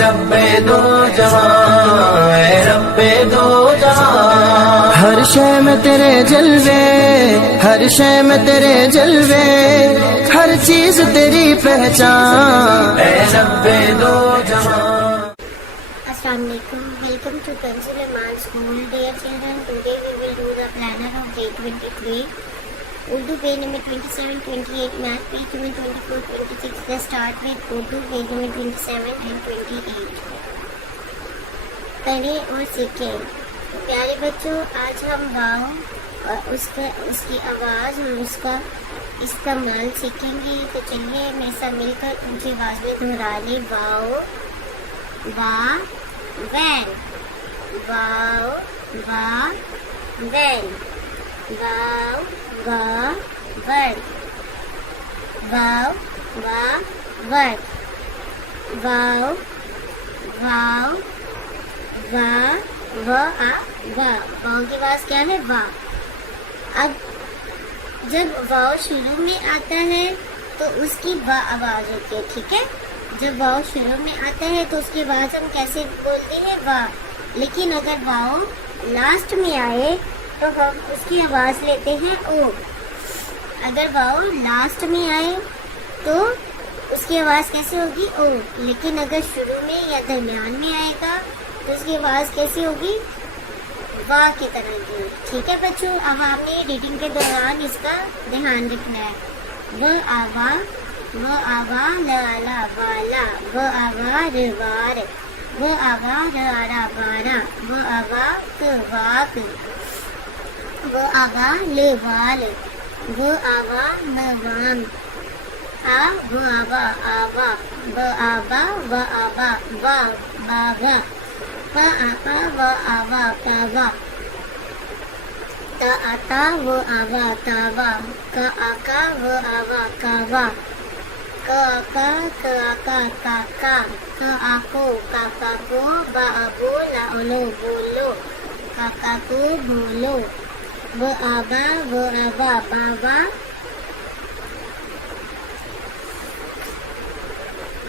رب دو جہاں، اے رب دو جہاں، ہر شے میں تیرے جلوے، ہر شے میں تیرے جلوے، ہر چیز تیری پہچان، اے رب دو جہاں۔ Assalamu alaikum. Welcome to Tanzil Iman School. Dear children, today we will do the planner of day 23. Urdu page number 27, 28, Math page number 24, 26. Let's start with Urdu page number 27 and 28. پڑھیں اور سیکھیں۔ پیارے بچوں، آج ہم واو اور اس کی آواز اور اس کا استعمال سیکھیں گے۔ تو چلیے میرے ساتھ مل کر ان کی آواز میں دہرا لیں۔ واو، وا، وین، واو، وا، وین، واو، وا، ورڈ، واو، وا، ورڈ، واو، واو، وا، وا، واؤ کی آواز کیا ہے؟ وا۔ اب جب واؤ شروع میں آتا ہے تو اس کی وا آواز ہوتی ہے، ٹھیک ہے؟ جب واؤ شروع میں آتا ہے تو اس کی آواز ہم کیسے بولتے ہیں؟ وا۔ لیکن اگر واؤ لاسٹ میں آئے تو ہم اس کی آواز لیتے ہیں او۔ اگر واؤ لاسٹ میں آئے تو اس کی آواز کیسے ہوگی؟ او۔ لیکن اگر شروع میں یا درمیان میں آئے گا تو اس کی آواز کیسی ہوگی؟ وا کی طرح کی۔ ٹھیک ہے بچوں، اب آپ نے ریڈنگ کے دوران اس کا دھیان رکھنا ہے۔ وہ آوا، وہ آوا، لا لا والا، وہ آوا روار، وہ آوا رارا بارا، وہ آوا واک، وہ آوا لوال، وہ آوا موام، آ وہ آوا آوا، وہ آبا و آبا، وا باوا، پا آپا و آوا پاوا، تا آتا و آوا تاوا، کا آکا و آوا کاوا، کا آکا کا آکا کاکا، کا آکو کاکا کو، با ابو لا اولو بولو، کاکا کو بولو، وہ آبا وہ آبا باوا،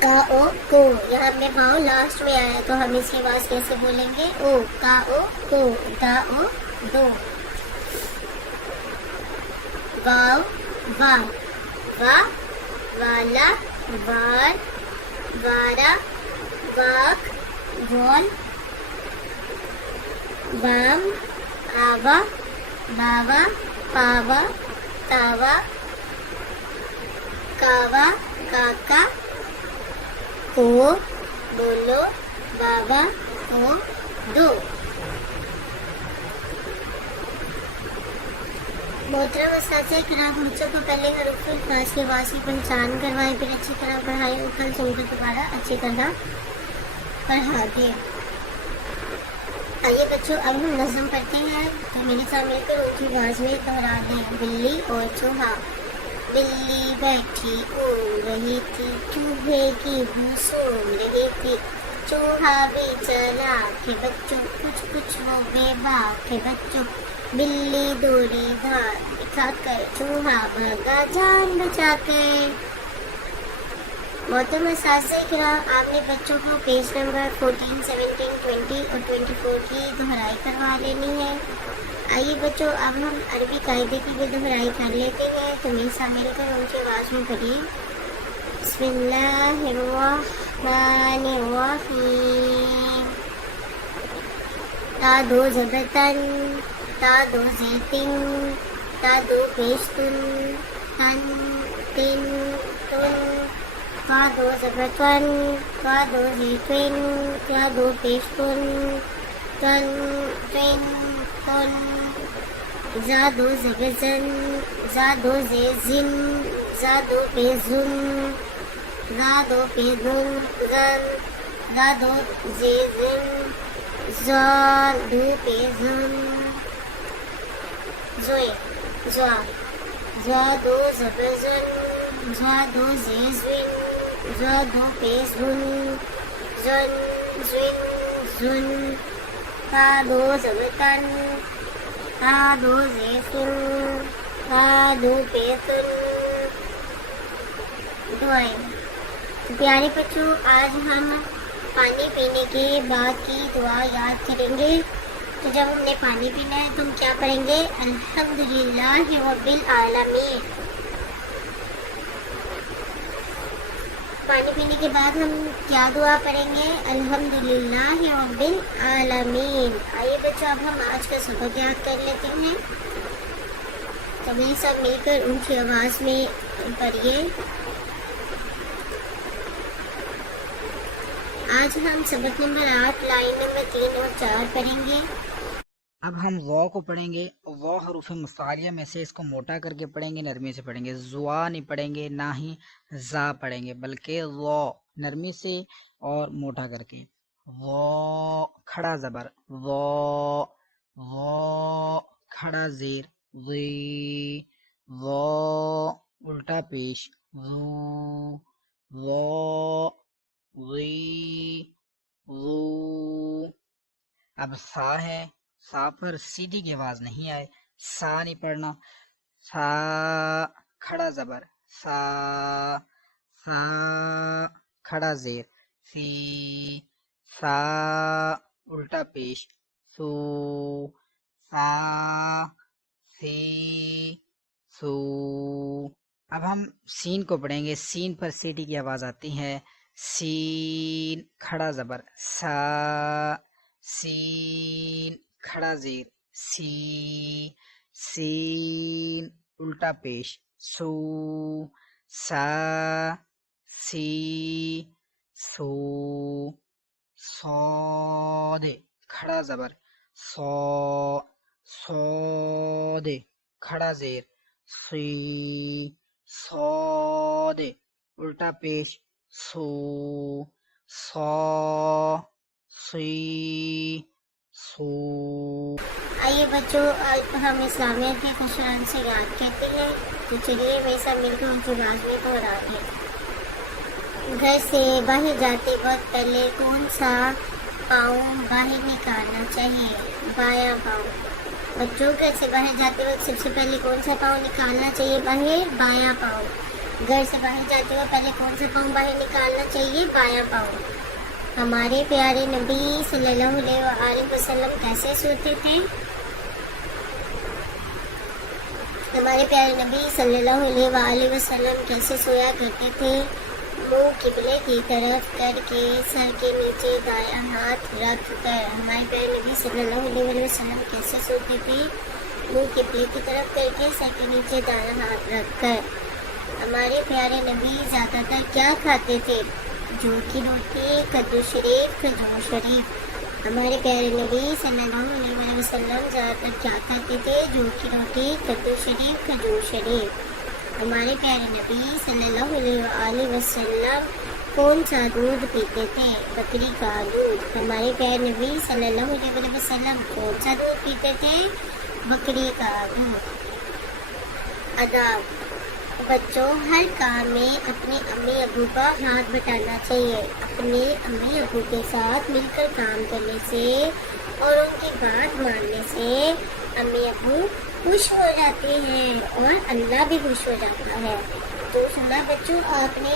کا او کو۔ یہاں میں واؤ لاسٹ میں آیا تو ہم اس کی آواز کیسے بولیں گے؟ او، کا او کو، دا او دو، واؤ وا، وا والا، وار، وارا، واک، وال، وام، آوا، باوا، پاوا، تاوا، کاوا، کاکا، کو، بولو، بابا، کو، دو۔ محترم اساتذہ کرام، بچوں کو پہلے حروف الفاظ کی آواز کی پہچان کروائیں، پھر اچھی طرح پڑھائیں اور کل سن کر دوبارہ اچھی طرح پڑھا دیں۔ آئیے بچوں، اب ہم نظم پڑھتے ہیں تو میرے ساتھ مل کر ان کی آواز میں دہرا دیں۔ بلی اور چوہا۔ بلی بیٹھی اونگ رہی تھی، چوہے کی ہوں سونگ رہی تھی، چوہا بھی چلا کہ بچوں، کچھ کچھ وہ بے باک ہے بچوں، بلی دوڑی بھاگ دکھا کر، چوہا بھاگا جان بچا کر۔ محترم اساتذہ کرام، آپ نے بچوں کو پیج نمبر 14, 17, 20 اور 24 کی دہرائی کروا لینی ہے۔ آئیے بچوں، اب ہم عربی قاعدے کی بھی دہرائی کر لیتے ہیں تو میرے ساتھ مل کر ان کی آواز میں پڑھیے۔ بسم اللہ الرحمن الرحیم۔ تا دو زبتن، تا دو زیتن، تا دو پیشتن، تن، تن، تن، تا دو زبتن، تا دو زیتن، تا دو پیشتن، تن، تن، تن، زا دو زبزن، زا دو زیزن، زا دو پیزن، زا دو پیزن، زن، زا دو زیزن، زا دو پیزن، زوئے، زوا، زا دو زبزن، زا دو زیزن، زا دو پیزن، زن، زن، زن، تا دو زبتن، تا دو زیتن، تا دو پیتن، دعائیں۔ پیارے بچوں، آج ہم پانی پینے کے بعد کی دعا یاد کریں گے. تو جب ہم نے پانی پینا ہے تو ہم کیا پڑھیں گے؟ الحمدللہ رب العالمین. پانی پینے کے بعد ہم کیا دعا پڑھیں گے؟ الحمدللہ رب العالمین. آئیے بچوں اب ہم آج کا سبق یاد کر لیتے ہیں. تو میں سب مل کر اونچی آواز میں پڑھیے. آج ہم سبق نمبر 8 لائن نمبر 3 اور 4 پڑھیں گے. اب ہم وا کو پڑھیں گے. وا حروف مستعلیہ میں سے اس کو موٹا کر کے پڑھیں گے، نرمی سے پڑھیں گے. زوا نہیں پڑھیں گے، نہ ہی زا پڑھیں گے، بلکہ وا نرمی سے اور موٹا کر کے. وا کھڑا زبر وا، وا کھڑا زیر وی، وا الٹا پیش وو، وا وی وو. اب سا ہے، سا پر سیدھی کی آواز نہیں آئے، سا نہیں پڑھنا. سا کھڑا زبر سا، سا کھڑا زیر سی، سا الٹا پیش سو، سا سی سو. اب ہم سین کو پڑھیں گے. سین پر سیدھی کی آواز آتی ہے. سین کھڑا زبر سا، سین کھڑا زیر سی، سین الٹا پیش سو، سا سی سو. صاد کھڑا زبر سو، صاد کھڑا زیر سی، صاد الٹا پیش سو، سا سی سو. آئیے بچوں آج ہم اسلامیت کے خوشران سے یاد کرتے ہیں. تو چلیے میں سب مل کر ان کی آواز میں دہرا دیں. گھر سے باہر جاتے وقت پہلے کون سا پاؤں باہر نکالنا چاہیے؟ بایاں پاؤں. بچوں گھر سے باہر جاتے وقت سب سے پہلے کون سا پاؤں نکالنا چاہیے باہر؟ بایاں پاؤں. گھر سے باہر جاتے وقت پہلے کون سا پاؤں باہر نکالنا چاہیے؟ بایاں پاؤں. ہمارے پیارے نبی صلی اللہ علیہ وآلہ وسلم کیسے سوتے تھے؟ ہمارے پیارے نبی صلی اللہ علیہ وآلہ وسلم کیسے سویا کرتے تھے؟ منہ قبلے کی طرف کر کے، سر کے نیچے دایاں ہاتھ رکھ کر. ہمارے پیارے نبی صلی اللہ علیہ وسلم کیسے سوتے تھے؟ منہ قبلے کی طرف کر کے، سر کے نیچے دایاں ہاتھ رکھ کر. ہمارے پیارے نبی زیادہ تر کیا کھاتے تھے؟ جو کی روٹی، کدو شریف، کھجور شریف. ہمارے پیارے نبی صلی اللہ علیہ وسلم زیادہ تر کیا کھاتے تھے؟ جو کی روٹی، کدو شریف، کھجور شریف. ہمارے پیارے نبی صلی اللہ علیہ وآلہ وسلم کون سا دودھ پیتے تھے؟ بکری کا دودھ. ہمارے پیارے نبی صلی اللہ علیہ وسلم کون سا دودھ پیتے تھے؟ بکری کا دودھ. آداب. بچوں ہر کام میں اپنے امی ابو کا ہاتھ بٹانا چاہیے. اپنے امی ابو کے ساتھ مل کر کام کرنے سے اور ان کی بات ماننے سے امی ابو خوش ہو جاتے ہیں اور اللہ بھی خوش ہو جاتا ہے. تو سنا بچوں، آپ نے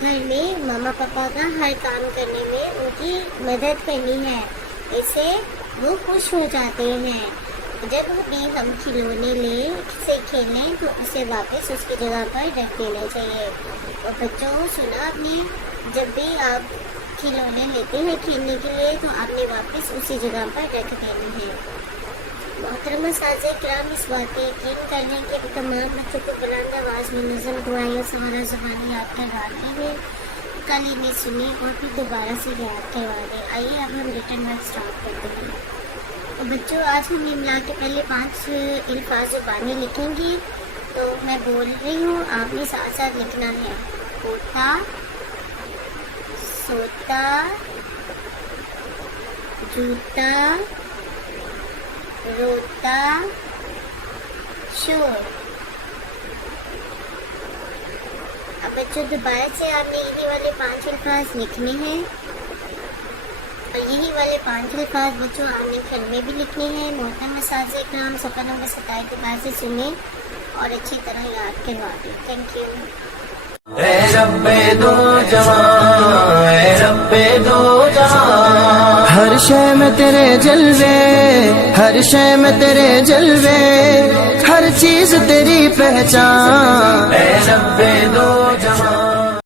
گھر میں ماما پاپا کا ہر کام کرنے میں ان کی مدد کرنی ہے، اس سے وہ خوش ہو جاتے ہیں. جب بھی ہم کھلونے سے کھیلیں تو اسے واپس اس کی جگہ پر رکھ دینا چاہیے. اور بچوں سنا آپ نے، جب بھی آپ کھلونے لیتے ہیں کھیلنے کے لیے تو آپ نے واپس اسی جگہ پر رکھ دینے ہیں. محترم اساتذہ کرام، اس بات پہ یقین کر لیں کہ تمام بچوں کو بلند آواز میں نظم دعائیں سوارا زبانی یاد کرواتے ہیں. کل انہیں سنیں اور پھر دوبارہ سے یاد کروا دیں. آئیے اب ہم ریٹن ورک اسٹارٹ کرتے ہیں. بچوں آج ہم املا کے پہلے 5 الفاظ زبانی لکھیں گے. تو میں بول رہی ہوں، آپ نے ساتھ ساتھ لکھنا ہے. ہوتا، سوتا، جوتا، روتا، شور. اب بچوں دوبارہ سے آپ نے یہی والے 5 الفاظ لکھنے ہیں اور یہی والے 5 الفاظ بچوں آپ نے گھر میں بھی لکھنے ہیں. محترم اساتذہ کرام صفحہ نمبر 27 دوبارہ سے سنیں اور اچھی طرح یاد کروا دیں. Thank you. اے ربے دو جہاں، اے ربے دو جہاں، ہر شے میں تیرے جلوے، ہر شے میں تیرے جلوے، ہر چیز تیری پہچان، اے ربے